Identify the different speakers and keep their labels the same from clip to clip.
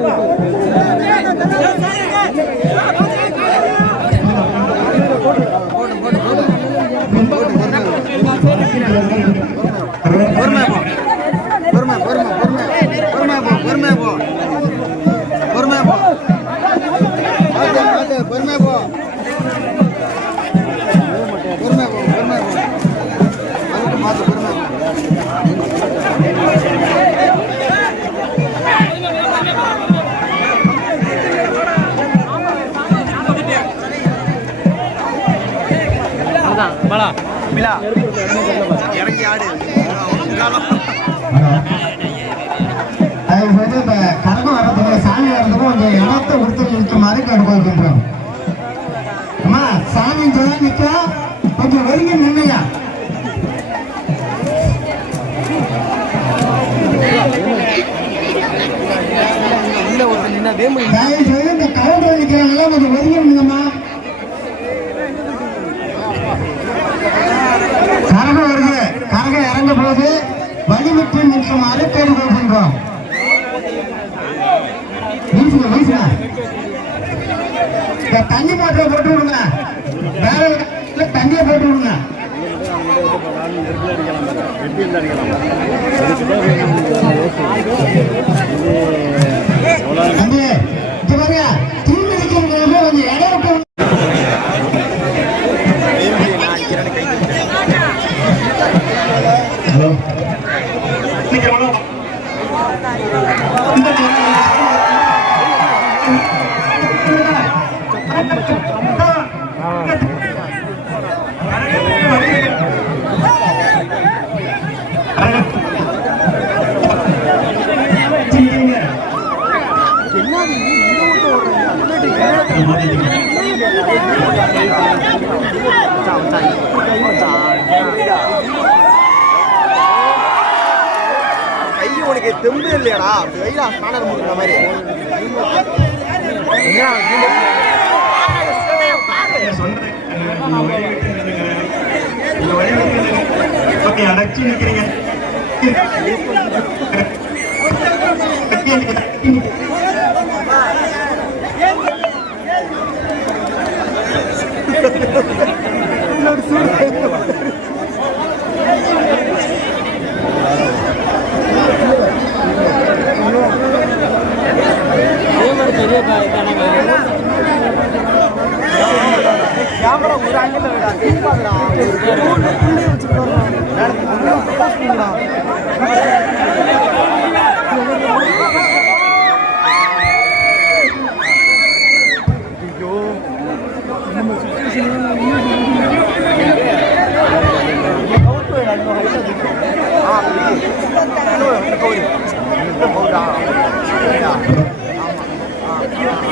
Speaker 1: 对吧？இறங்கி ஆடு.
Speaker 2: செஞ்சு இந்த கரகம் வர்றதுக்கு சாமி வர்றதுக்கு கொஞ்சம் இடத்த கொடுத்து நிற்குமாறு கேட்டுக்கொள்கின்றோம் அம்மா சாமி இங்கதான் நிற்கும் கொஞ்சம் வெறுங்க நின்னுங்க
Speaker 1: உள்ள ஒருத்தர் நின்னா. வேம்பு
Speaker 2: ஹலோ
Speaker 1: கை உனக்கு தெம்பு இல்லையாடா? கையில ஸ்நானம் முடிக்கிற மாதிரி.
Speaker 2: அடைச்சு நிற்கிறீங்க
Speaker 1: கேமரா ஒரு ஆங்கிள் விடா தெரியுமாடா ஒரு புள்ளி
Speaker 3: என்ன விலை
Speaker 1: அப்படியே
Speaker 3: செருப்பா தம்பி கலந்துக்கிறேன்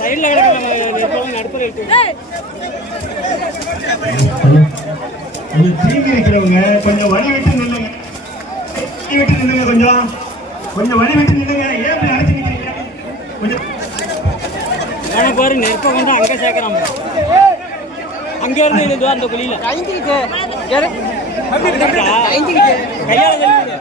Speaker 3: சைடில் கிடக்கலாம் அடுப்பது
Speaker 4: ஏய்
Speaker 2: கொஞ்சம் தீங்கி இருக்கிறவங்க கொஞ்சம் வழி விட்டு நில்லுங்க. வழி விட்டு நில்லுங்க கொஞ்சம். கொஞ்சம் வழி விட்டு நில்லுங்க. ஏன் இப்படி அடைச்சு நிக்கிறீங்க கொஞ்சம்.
Speaker 3: ஆனால் பாரு நெருப்பை வந்து அங்கே சேர்க்குறான் அங்கே இருந்து இது அந்த குழியில்.
Speaker 1: கைஞ்சிக்கிட்டு யாரு
Speaker 3: கையால் தள்ளி
Speaker 2: வாங்க, வழி விட்டு நில்லுங்க விசிறி விடுறாங்க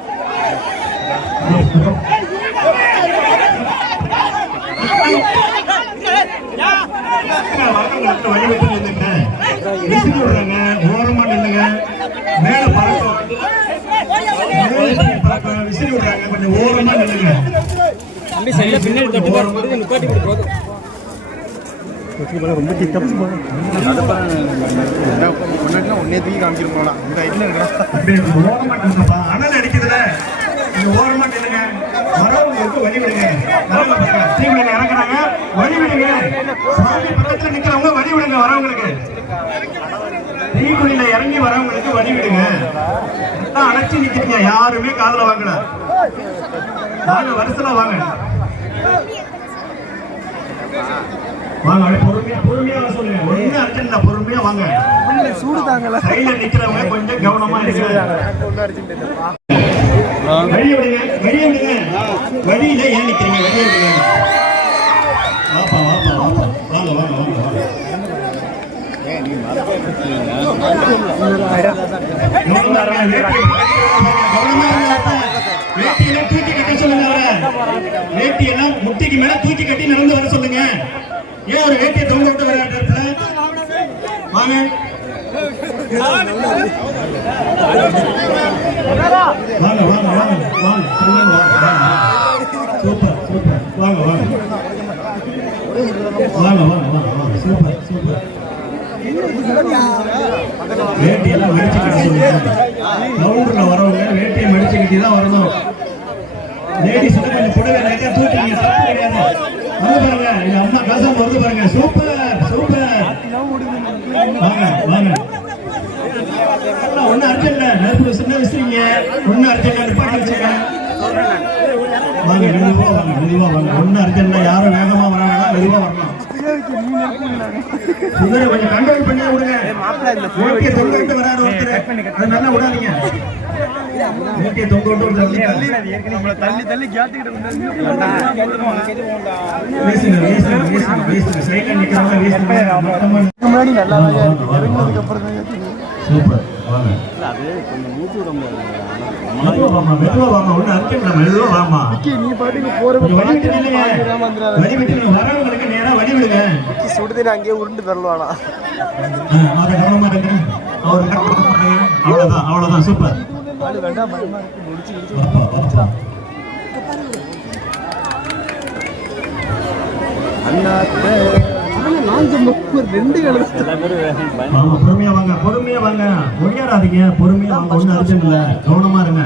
Speaker 2: ஓரமா நில்லுங்க மேல பறக்கும் விசிறி விடுறாங்க கொஞ்சம் ஓரமா நில்லுங்க
Speaker 3: பின்னாடி தொட்டு விட்டு போதும்
Speaker 1: தூக்கி இந்த இருக்கிறோம்
Speaker 2: அடிக்குதுல நீங்க ஓரமா நில்லுங்க. வரவங்களுக்கு வழி விடுங்க. வரவங்க பக்கம். தீவிரம் இறங்குறாங்க. வழி விடுங்க. சாமி பக்கத்துல நிக்கிறவங்க வழி விடுங்க வரவங்களுக்கு. தீக்குழியில இறங்கி வரவங்களுக்கு வழி விடுங்க. எல்லாம் அழைச்சி நிக்கிறீங்க. யாருமே காதுல வாங்கல. வாங்க வருஷத்துல வாங்க. வாங்க அப்படியே பொறுமையா பொறுமையா வர சொல்லுங்க. ஒண்ணு அர்ஜென்ட் பொறுமையா வாங்க.
Speaker 1: சூடு தாங்கல.
Speaker 2: கையில நிக்கிறவங்க கொஞ்சம் கவனமா
Speaker 1: அடிச்சுட்டு
Speaker 2: வழி விடுங்க வழி விடுங்க. வழியில ஏன் நிக்கிறீங்க வழி விடுங்க வாப்பா வாப்பா வாப்பா. வாங்க வாங்க வாங்க வாங்க. கவனமா இருங்க, வேட்டியை கவனமா இருங்க, வாப்பா. வேட்டியெல்லாம் தூக்கி கட்ட சொல்லுங்க அவரை. வேட்டியெல்லாம் முட்டிக்கு மேல தூக்கி கட்டி நடந்து வர சொல்லுங்க. ஏன் ஒரு வேட்டியை தொங்க விட்டு விளையாடுறதுல வாங்க. வாங்க வாங்க வாங்க வாங்க. சொல்லுங்க வாங்க சூப்பர் சூப்பர். வாங்க வாங்க. வாங்க வாங்க வாங்க வாங்க. Super super. வேட்டியெல்லாம் மடிச்சு கட்ட சொல்லுங்க கவுண்டர்ல வரவங்க வேட்டியை மடிச்சு கட்டி தான் வரணும். லேடிஸ் வந்து கொஞ்சம் புடவை லைட்டா தூக்கிங்க தப்பு கிடையாது. வந்து பாருங்க இந்த அண்ணா கலசம் வந்து பாருங்க சூப்பர் வாங்க வாங்க ஒன்னும் அர்ஜென்ட் இல்ல நெருப்பு சின்ன விசிறீங்க ஒன்னும் அர்ஜென்ட் நிப்பாட்டி வச்சுங்க வாங்க மெதுவா வாங்க மெதுவா வாங்க ஒன்னும் அர்ஜென்ட் இல்ல யாரும் வேகமா வர வேணாம் மெதுவா வரலாம் குதிரை கொஞ்சம் கண்ட்ரோல் பண்ணியே விடுங்க வேட்டியை தொங்க விட்டு வராரு ஒருத்தர் அது நல்லா விடாதீங்க வேட்டியை தொங்க விட்டு ஒருத்தர்
Speaker 1: தள்ளி தள்ளி கேட்டுக்கிட்டு
Speaker 2: சைக்கிள் நிக்கிறவங்க
Speaker 1: முன்னாடி நல்லா இறங்கினதுக்கு. அப்புறம் தான்.
Speaker 2: சூப்பர். வாங்க.
Speaker 1: போறப்ப
Speaker 2: கொஞ்சம் விடுங்க
Speaker 1: விக்கி, சுடுதண்ணி அங்கேயே உருண்டு
Speaker 2: அதை பண்ணுங்க. அவ்வளவுதான் சூப்பர்.
Speaker 1: அண்ணாத்த.
Speaker 2: பொறுமையா வாங்க பொறுமையா வாங்க. ஒடியாராதீங்க பொறுமையா வாங்க. ஒன்றும் அர்ஜென்ட் இல்ல. கவனமா இருங்க.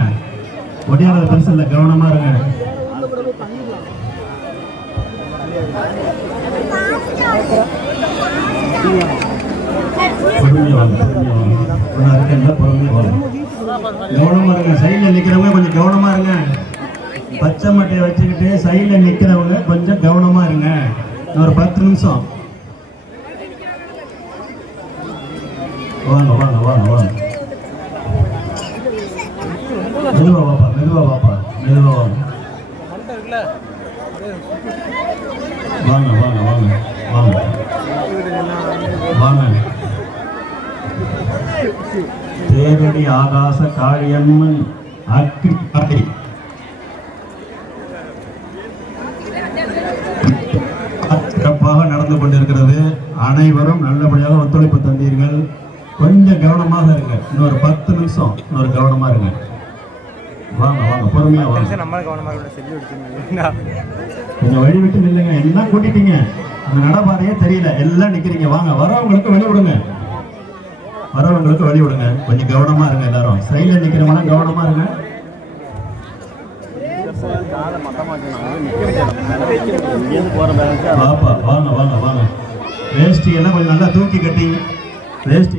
Speaker 2: ஒடியாராத பெருசு இல்ல கவனமா இருங்க. பொறுமையா வாங்க பொறுமையா வாங்க. ஒன்றும் அர்ஜென்ட் இல்ல பொறுமையா வாங்க. கவனமா இருங்க. சைடுல நிக்கிறவங்க கொஞ்சம் கவனமா இருங்க. பச்சை மட்டையை வச்சுக்கிட்டு சைடுல நிக்கிறவங்க கொஞ்சம் கவனமா இருங்க. ஒரு பத்து நிமிஷம். வாங்க வாங்க வாங்க வாங்க. மெதுவா வாப்பா மெதுவா வாப்பா மெதுவா வாங்க. வாங்க வாங்க வாங்க வாங்க. வாங்க. தேரடி ஆகாச காளியம்மன் அக்னி காளி சிறப்பாக நடந்து கொண்டிருக்கிறது. அனைவரும் நல்லபடியாக ஒத்துழைப்பு தந்தீர்கள். கொஞ்சம் கவனமாக இருங்க. இன்னொரு பத்து நிமிஷம் இன்னொரு கவனமா இருங்க. வாங்க வாங்க பொறுமையா வாங்க. கொஞ்சம் வழி விட்டு நில்லுங்க. எல்லாம் கூட்டிட்டீங்க? அந்த நடைபாதையே தெரியல. எல்லாம் நிக்கிறீங்க. வாங்க வரவங்களுக்கு வழி விடுங்க. வரவங்களுக்கு வழி விடுங்க. கொஞ்சம் கவனமா இருங்க எல்லாரும். சைடுல நிக்கிறவங்க கவனமா இருங்க. வாங்க வாங்க வாங்க. வேஷ்டி எல்லாம் கொஞ்சம் நல்லா தூக்கி கட்டி. வேஷ்டி